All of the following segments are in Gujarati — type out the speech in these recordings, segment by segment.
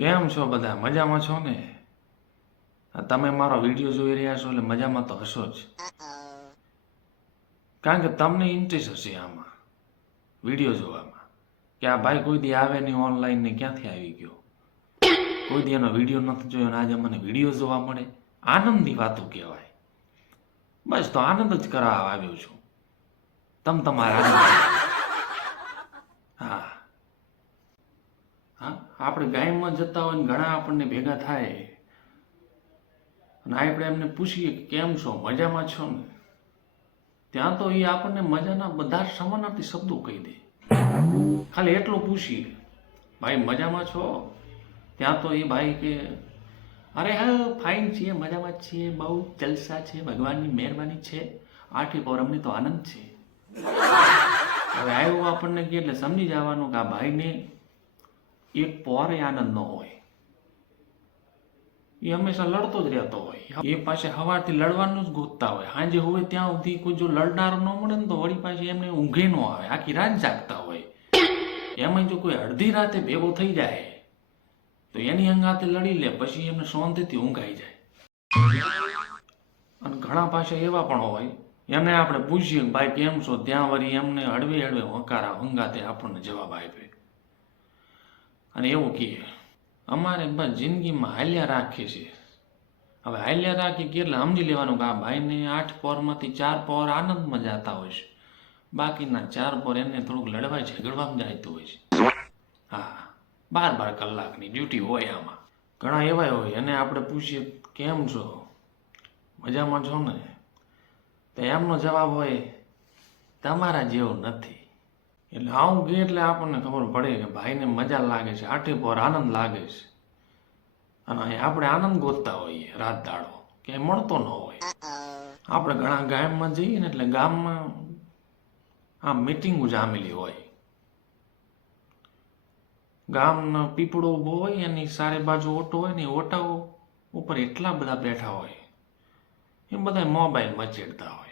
કેમ છો બધા? મજામાં છો ને? તમે મારો વિડીયો જોઈ રહ્યા છો એટલે મજામાં તો હશો જ. કારણ કે તમને ઇન્ટરેસ્ટ હશે આમાં વિડીયો જોવામાં કે આ ભાઈ કોઈ દી આવે નહીં ઓનલાઈન ને ક્યાંથી આવી ગયો, કોઈ દી એનો વિડીયો નથી જોયો અને આજે મને વિડીયો જોવા મળે. આનંદની વાતો કહેવાય. બસ તો આનંદ જ કરાવવા આવ્યો છું. તમારા આનંદ. હા હા, આપણે ગાયમાં જતા હોય ને ઘણા આપણને ભેગા થાય અને આપણે એમને પૂછીએ કે કેમ છો, મજામાં છો ને? ત્યાં તો એ આપણને મજાના બધા સમાનાર્થી શબ્દો કહી દે. ખાલી એટલું પૂછીએ, ભાઈ મજામાં છો? ત્યાં તો એ ભાઈ કે અરે હા ફાઇન છીએ, મજામાં જ છીએ, બહુ જલસા છે, ભગવાનની મહેરબાની છે, આઠી પર અમને તો આનંદ છે. હવે આવ્યું આપણને કે એટલે સમજી જવાનું કે આ ભાઈને એક પોરે આનંદ ન હોય, એ હંમેશા લડતો જ રહેતો હોય. એ પાસે સવારથી લડવાનું જ ગોતતા હોય. સાંજે હોય ત્યાં સુધી કોઈ જો લડનારો ન મળે ને તો વળી પાછી એમને ઊંઘે ન આવે, આખી રાત જાગતા હોય. એમાં જો કોઈ અડધી રાતે ભેગો થઈ જાય તો એની અંગાતે લડી લે, પછી એમને શાંતિથી ઊંઘ આવી જાય. અને ઘણા પાસે એવા પણ હોય, એને આપણે પૂછીએ કે ભાઈ કેમ છો, ત્યાં વળી એમને હળવે હળવે હકારા હંગાતે આપણને જવાબ આપે અને એવું કહે અમારે બસ જિંદગીમાં હાલ્યા રાખીએ છીએ. હવે હાલ્યા રાખી કે એટલે સમજી લેવાનું કે આ ભાઈને 8 પહોરમાંથી 4 પહોર આનંદમાં જતા હોય છે, બાકીના 4 પહોર એને થોડુંક લડવા ઝઘડવામાં જતું હોય છે. હા, 12 કલાકની ડ્યુટી હોય આમાં. ઘણા એવા હોય અને આપણે પૂછીએ કેમ છો, મજામાં છો ને? તો એમનો જવાબ હોય તમારા જેવું નથી. એટલે આવું કે એટલે આપણને ખબર પડે કે ભાઈને મજા લાગે છે, આઠે પર આનંદ લાગે છે. અને આપણે આનંદ ગોતતા હોઈએ રાત દાડો, ક્યાંય મળતો ન હોય. આપણે ઘણા ગામમાં જઈએ ને એટલે ગામમાં આ મીટિંગો જામેલી હોય. ગામનો પીપળો ઊભો હોય, એની સારે બાજુ ઓટો હોય ને, ઓટાઓ ઉપર એટલા બધા બેઠા હોય, એ બધા મોબાઈલ મચેડતા હોય.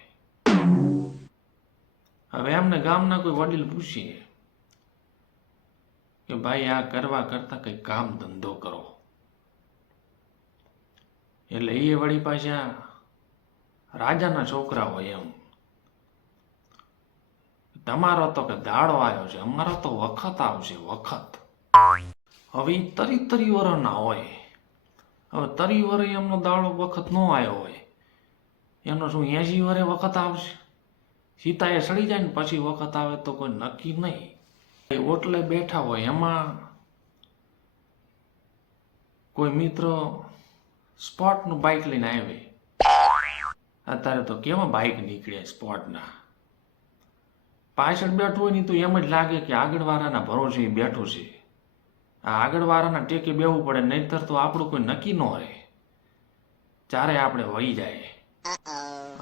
હવે એમને ગામના કોઈ વડીલ પૂછીએ કે ભાઈ આ કરવા કરતા કંઈ કામ ધંધો કરો, એટલે એ વળી પાછા રાજાના છોકરા હોય એમ, તમારો તો કે દાડો આવ્યો છે, અમારો તો વખત આવશે વખત. હવે એ તરી વરના હોય. હવે તરી વરે એમનો દાડો વખત ન આવ્યો હોય, એનો શું 80 વરે વખત આવશે? સીતાએ સડી જાય ને પછી વખત આવે તો કોઈ નક્કી નહીં. ઓટલે બેઠા હોય, એમાં કોઈ મિત્ર સ્પોર્ટનું બાઇક લઈને આવે. અત્યારે તો કેવા બાઇક નીકળે સ્પોર્ટના. પાછળ બેઠું હોય ને તો એમ જ લાગે કે આગળવાળાના ભરોસે બેઠો છે. આ આગળવાળાના ટેકે બેવું પડે, નહીતર તો આપણું કોઈ નક્કી ન રહે, ચારે આપણે વહી જાય.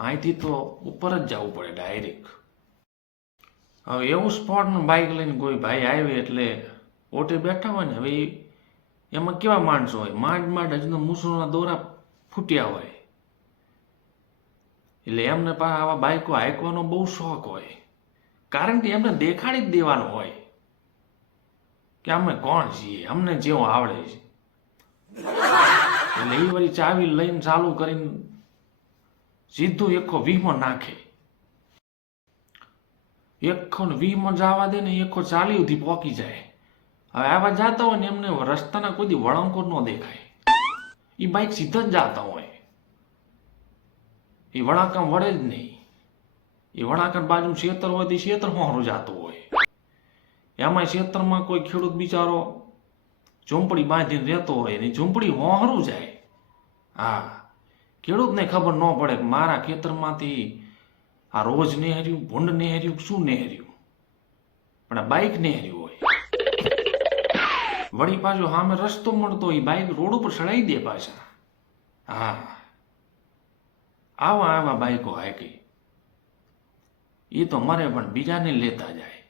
અહીંથી તો ઉપર જ જવું પડે ડાયરેક્ટ. હવે એવું સ્પોર્ટનું બાઇક લઈને કોઈ ભાઈ આવે એટલે ઓટે બેઠા હોય ને, હવે એમાં કેવા માણસો હોય, માંડ હજુ મૂસળના દોરા ફૂટ્યા હોય, એટલે એમને પાસે આવા બાઇકો હાંકવાનો બહુ શોખ હોય. કારણ કે એમને દેખાડી જ દેવાનું હોય કે અમે કોણ છીએ, અમને જેવું આવડે છે. એટલે એ વળી ચાવી લઈને ચાલુ કરીને સીધું 120 નાખે. 120 જવા દે ને 140 સુધી પહોંચી જાય. હવે આવા જતા હોય ને એમને રસ્તાના કોઈ દી વળાંકો ન દેખાય, એ બાઇક સીધા જ જતા હોય, એ વળાંકા વળે જ નહીં. એ વળાંકા બાજુ ખેતર હોય તો ખેતર હોરું જતું હોય. એમાં ખેતરમાં કોઈ ખેડૂત બિચારો ઝૂંપડી બાંધીને રહેતો હોય ને ઝૂંપડી હોરું જાય. હા, ખેડૂતને ખબર ન પડે કે મારા ખેતરમાંથી આ રોજ નેહર્યું, ભૂંડ નેહર્યું, શું નેહર્યું, પણ આ બાઇક નેહર્યું હોય. વળી પાછો સામે રસ્તો મળતો એ બાઇક રોડ ઉપર ચડાવી દે પાછા. હા, આવા બાઇકો હાંકી એ તો મરે પણ બીજાને લેતા જાય.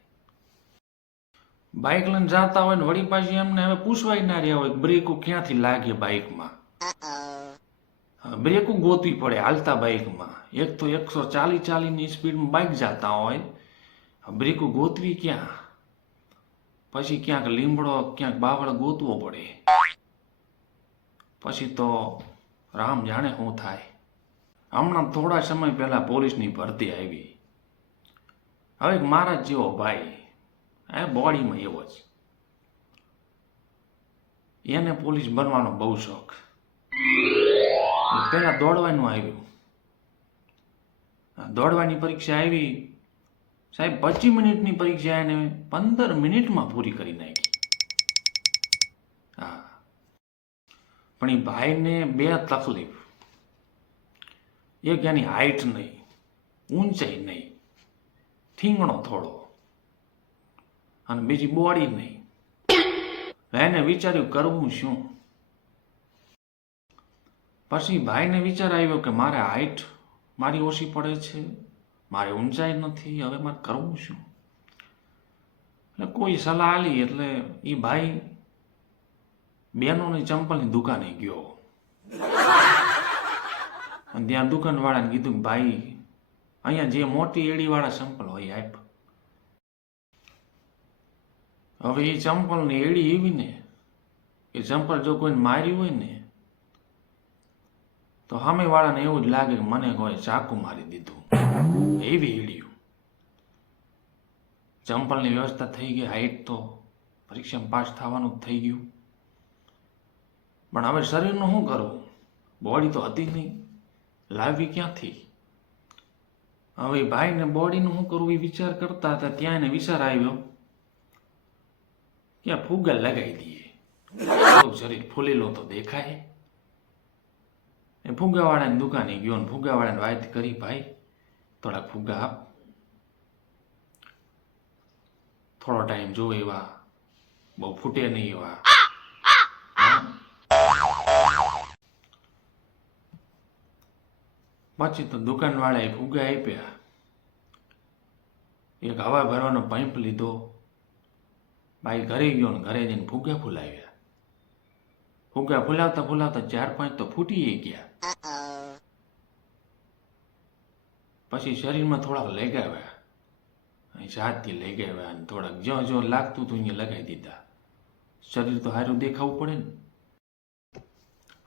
બાઇક લઈને જતા હોય ને વળી પાછી એમને હવે પૂછવાય ના રહ્યા હોય બ્રેકો ક્યાંથી લાગે બાઇકમાં. બ્રેકો ગોતવી પડે હાલતા બાઇકમાં. એક તો 140 સ્પીડમાં બાઇક જતા હોય, બ્રેકો ગોતવી ક્યાં? પછી ક્યાંક લીમડો ક્યાંક બાવળ ગોતવો પડે. પછી તો રામ જાણે શું થાય. હમણાં થોડા સમય પહેલા પોલીસની ભરતી આવી. હવે મારા જેવો ભાઈ આ બોડીમાં એવો જ, એને પોલીસ બનવાનો બહુ શોખ. પહેલા દોડવાનું આવ્યું, દોડવાની પરીક્ષા આવી. સાહેબ 25 મિનિટની પરીક્ષા એને 15 મિનિટમાં પૂરી કરી નાખી. હા, પણ એ ભાઈને બે તકલીફ. એક એની હાઈટ નહીં, ઊંચાઈ નહીં, ઠીંગણો થોડો, અને બીજી બોડી નહીં. એને વિચાર્યું કરવું શું. પછી ભાઈને વિચાર આવ્યો કે મારે હાઈટ મારી ઓછી પડે છે, મારે ઊંચાઈ નથી, હવે મારે કરવું શું. એટલે કોઈ સલાહ આલી એટલે એ ભાઈ બેનોની ચંપલની દુકાને ગયો. અને ત્યાં દુકાનવાળાને કીધું કે ભાઈ અહીંયા જે મોટી એડીવાળા ચંપલ હોય આપ. હવે એ ચંપલની એડી એવી ને એ ચંપલ જો કોઈને માર્યું હોય ને તો સામેવાળાને એવું જ લાગે કે મને કોઈ ચાકુ મારી દીધું, એવી એડીયું. ચંપલની વ્યવસ્થા થઈ ગઈ, હાઈટ તો પરીક્ષામાં પાસ થવાનું જ થઈ ગયું. પણ હવે શરીરનું શું કરવું, બોડી તો હતી નહીં, લાવવી ક્યાંથી. હવે ભાઈને બોડીનું શું કરવું એ વિચાર કરતા હતા. ત્યાં એને વિચાર આવ્યો કે ફુગ્ગા લગાવી દઈએ, શરીર ફૂલેલો તો દેખાય. એ ફુગ્ગાવાળાની દુકાને ગયો ને ફુગ્ગાવાળાને વાત કરી, ભાઈ થોડાક ફુગ્ગા આપ. થોડો ટાઈમ જો એવા, બહુ ફૂટે નહીં એવા. પછી તો દુકાનવાળાએ ફુગ્ગા આપ્યા. એક હવા ભરવાનો પાઇપ લીધો. ભાઈ ઘરે ગયો ને ઘરે જઈને ફુગ્ગા ફૂલાવ્યા. ફુગ્ગા ફૂલાવતા ફૂલાવતા 4-5 તો ફૂટી ગયા. પછી શરીરમાં થોડાક લગાવ્યા, અહીં જાતથી લગાવ્યા અને થોડાક જ્યાં જ્યાં લાગતું હતું અહીંયા લગાવી દીધા. શરીર તો સારું દેખાવું પડે ને.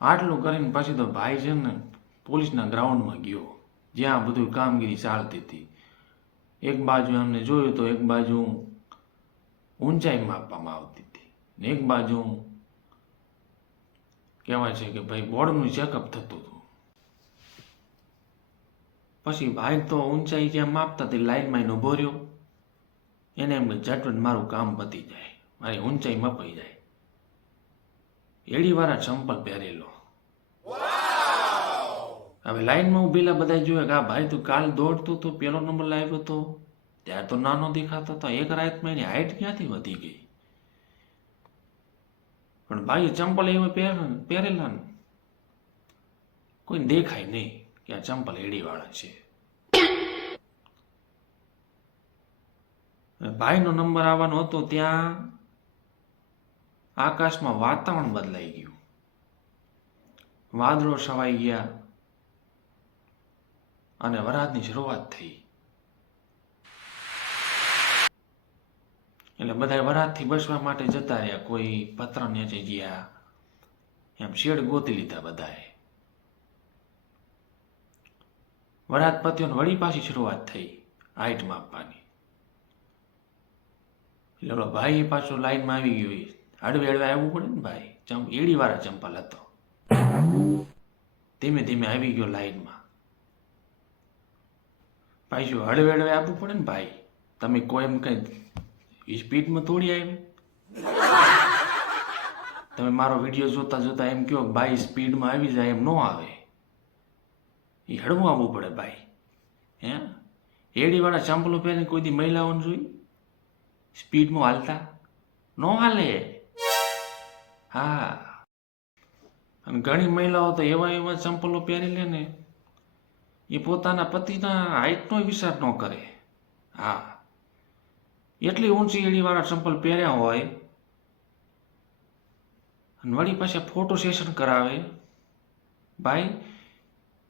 આટલું કરીને પછી તો ભાઈ છે ને પોલીસના ગ્રાઉન્ડમાં ગયો, જ્યાં બધું કામગીરી ચાલતી હતી. એક બાજુ એમને જોયું તો એક બાજુ ઊંચાઈ માપવામાં આવતી હતી ને એક બાજુ કહેવાય છે કે ભાઈ બોર્ડનું ચેકઅપ થતું હતું. પછી ભાઈ તો ઊંચાઈ જ્યાં માપતા તે લાઈનમાં એને ઊભો રહ્યો. એને એમ કે ઝટપટ મારું કામ પતી જાય, મારી ઊંચાઈ મપાઈ જાય. એડીવાળા ચંપલ પહેરેલો. હવે લાઈનમાં ઊભેલા બધા જોયે કે આ ભાઈ તું કાલ દોડતું તો પેલો નંબર લાવ્યો હતો, ત્યારે તો નાનો દેખાતો હતો, એક રાતમાં એની હાઈટ ક્યાંથી વધી ગઈ. પણ ભાઈ ચંપલ એવા પહેરેલા ને કોઈ દેખાય નહીં કે આ ચંપલ એડીવાળા છે. ભાઈનો નંબર આવવાનો હતો ત્યાં આકાશમાં વાતાવરણ બદલાઈ ગયું. વાદળો છવાઈ ગયા અને વરસાદની શરૂઆત થઈ. એટલે બધા વરસાદથી બચવા માટે જતા રહ્યા. કોઈ પત્ર નીચે ગયા, એમ શેડ ગોતી લીધા બધાએ. વરસાદ પત્યો વળી પાછી શરૂઆત થઈ હાઈટ માપવાની. એટલે ભાઈ પાછો લાઈનમાં આવી ગયો. હળવે હળવે આવવું પડે ને ભાઈ, એડીવાળા ચંપલ હતો. ધીમે ધીમે આવી ગયો લાઈનમાં. પાછું હળવે હળવે આપવું પડે ને ભાઈ. તમે કોઈ એમ કઈ સ્પીડમાં થોડી આવી. તમે મારો વિડીયો જોતા જોતા એમ કહો ભાઈ સ્પીડમાં આવી જાય, એમ ન આવે. એ હળવું આવવું પડે ભાઈ. હે એડીવાળા ચંપલો પહેરીને કોઈ દી મહિલાઓને જોઈ સ્પીડમાં હાલતા? ન હાલે. હા, અને ઘણી મહિલાઓ તો એવા એવા ચંપલો પહેરી લે ને એ પોતાના પતિના હાઈટનો વિચાર ન કરે. હા, એટલી ઊંચી એડીવાળા ચંપલ પહેર્યા હોય અને વળી પાછા ફોટો સેશન કરાવે. ભાઈ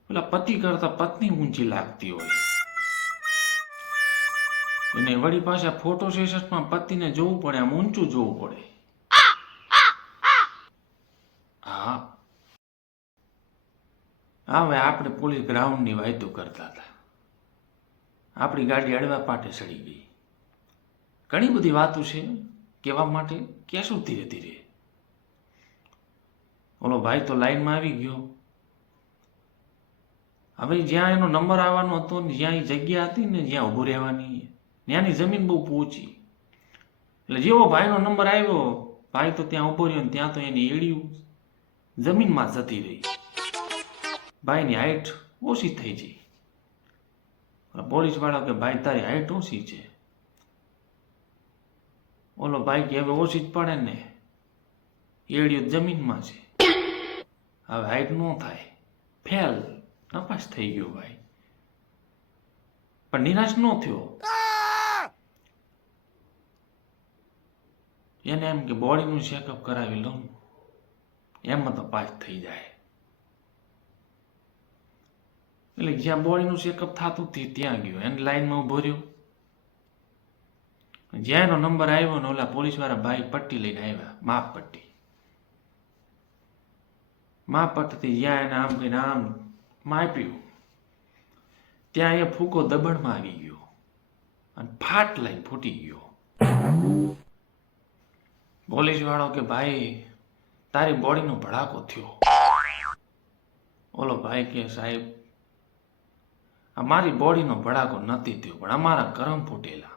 પેલા પતિ કરતા પત્ની ઊંચી લાગતી હોય અને વળી પાછા ફોટો સેશનમાં પતિને જોવું પડે, આમ ઊંચું જોવું પડે. હા, હવે આપણે પોલીસ ગ્રાઉન્ડની વાતો કરતા હતા. આપણી ગાડી અડવા પાટે સડી ગઈ. ઘણી બધી વાતો છે કહેવા માટે, કહેશું ધીરે ધીરે. ઓલો ભાઈ તો લાઈનમાં આવી ગયો. હવે જ્યાં એનો નંબર આવવાનો હતો ને જ્યાં એ જગ્યા હતી ને જ્યાં ઊભું રહેવાની, ત્યાંની જમીન બહુ પહોંચી. એટલે જેવો ભાઈનો નંબર આવ્યો, ભાઈ તો ત્યાં ઊભો રહ્યો ને ત્યાં તો એની એડિયું જમીનમાં જતી રહી. ભાઈની હાઈટ ઓછી થઈ ગઈ. પોલીસ વાળા કે ભાઈ તારી હાઈટ ઓછી છે. ઓલો ભાઈ કે હવે ઓછી જ પડે ને, એડિયું જમીનમાં છે, હવે હાઈટ ન થાય, ફેલ નપાસ થઈ ગયો ભાઈ. પણ નિરાશ ન થયો. એને એમ કે બોડીનું ચેકઅપ કરાવી લઉં, એમાં તો પાસ થઈ જાય. એટલે જ્યાં બોડીનું ચેકઅપ થતું ત્યાં ગયો, એને લાઈનમાં ઉભો રહ્યો. જ્યાં એનો નંબર આવ્યો ને ઓલા પોલીસવાળા ભાઈ પટ્ટી લઈને આવ્યા, માપ પટ્ટી. માપ પટ્ટીથી જ્યાં એને આમ કહીને આમ માપ્યું, ત્યાં એ ફૂકો દબણમાં આવી ગયો અને ફાટ લઈને ફૂટી ગયો. પોલીસ વાળો કે ભાઈ તારી બોડીનો ભડાકો થયો. ઓલો ભાઈ કે સાહેબ અમારી બોડીનો ભડાકો નથી થયો, પણ અમારા કરમ ફૂટેલા.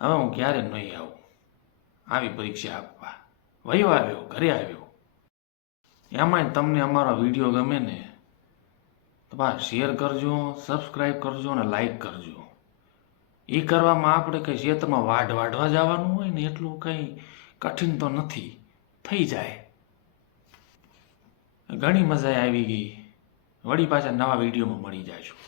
હવે હું ક્યારે નહીં આવું આવી પરીક્ષા આપવા. વયો આવ્યો, ઘરે આવ્યો. એમાંય તમને અમારો વિડીયો ગમે ને તો બસ શેર કરજો, સબસ્ક્રાઈબ કરજો અને લાઈક કરજો. એ કરવામાં આપણે કંઈ ક્ષેત્રમાં વાઢવા જવાનું હોય ને એટલું કંઈ કઠિન તો નથી, થઈ જાય. ઘણી મજા આવી ગઈ. વળી પાછા નવા વિડીયોમાં મળી જાય છું.